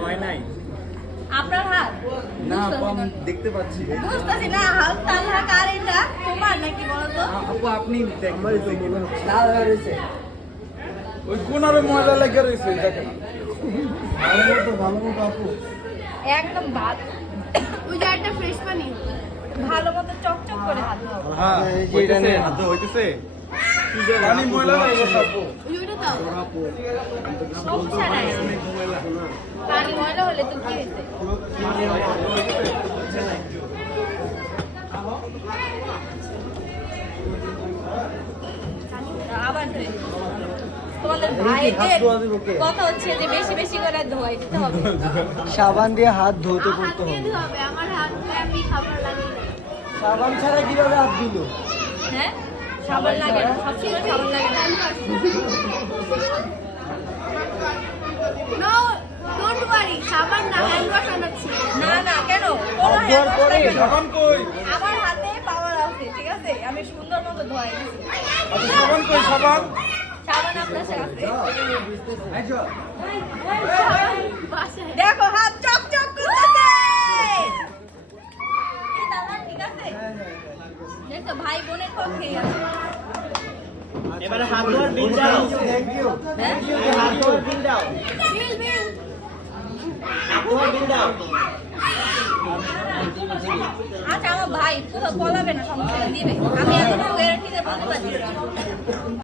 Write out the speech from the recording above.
হয় নাই আপনার হাত না আমি দেখতে পাচ্ছি বুঝতেছি না হাত তালা কার এটা তোমার নাকি বলো তো আপু আপনি দেখবেন লাল হয়ে রয়েছে। ওই কোনারে ময়লা লেগে রয়েছে দেখেন ভালো মতো আপু। একদম ভাত ওই যে একটা ফ্রেশ পানি ভালো মতো চকচক করে হাত দাও হ্যাঁ হইতেছে হাত হইতেছে পানি ময়লা লেগে গেছে আপু ওইটা দাও সমস্যা নাই পানি ময়লা হলে তো কি হয়েছে আবার ধুয়ে তোমাদের ভাইদের কথা হচ্ছে যে বেশি বেশি করে ধোয়াই দিতে হবে সাবান দিয়ে হাত ধুতে হাত করতে দিয়ে হবে। ধোয়া হবে আমার হাত ধুয়ে আমি খাবার লাগিয়ে দিই। সাবান ছাড়া কিভাবে হাত দিল? হ্যাঁ সাবান লাগে না সবসময় সাবান লাগে না নো ডোন্ট ওয়ারি সাবান না হ্যান্ড ওয়াশ আনাচ্ছি না না কেন কোনো হ্যান্ড ওয়াশ লাগে না সাবান কই আমার হাতে পাওয়ার আছে ঠিক আছে আমি সুন্দর মতো ধোয়াই দিছি সাবান কই সাবান সাবান আপনার কাছে আছে দেখো হাত চকচক করতেছে এই দাদা ঠিক আছে দেখো ভাই বোনের পক্ষে আছে এবারে হাত ধোয়ার বিল দাও। Thank you. হ্যাঁ হাত ধোয়ার বিল দাও। বিল বিল হাত ধোয়ার বিল দাও। আচ্ছা আমার ভাই কোথাও বলাবে না সমস্যা নেই, দিবে আমি এখনো গ্যারান্টিতে বলতে পারছি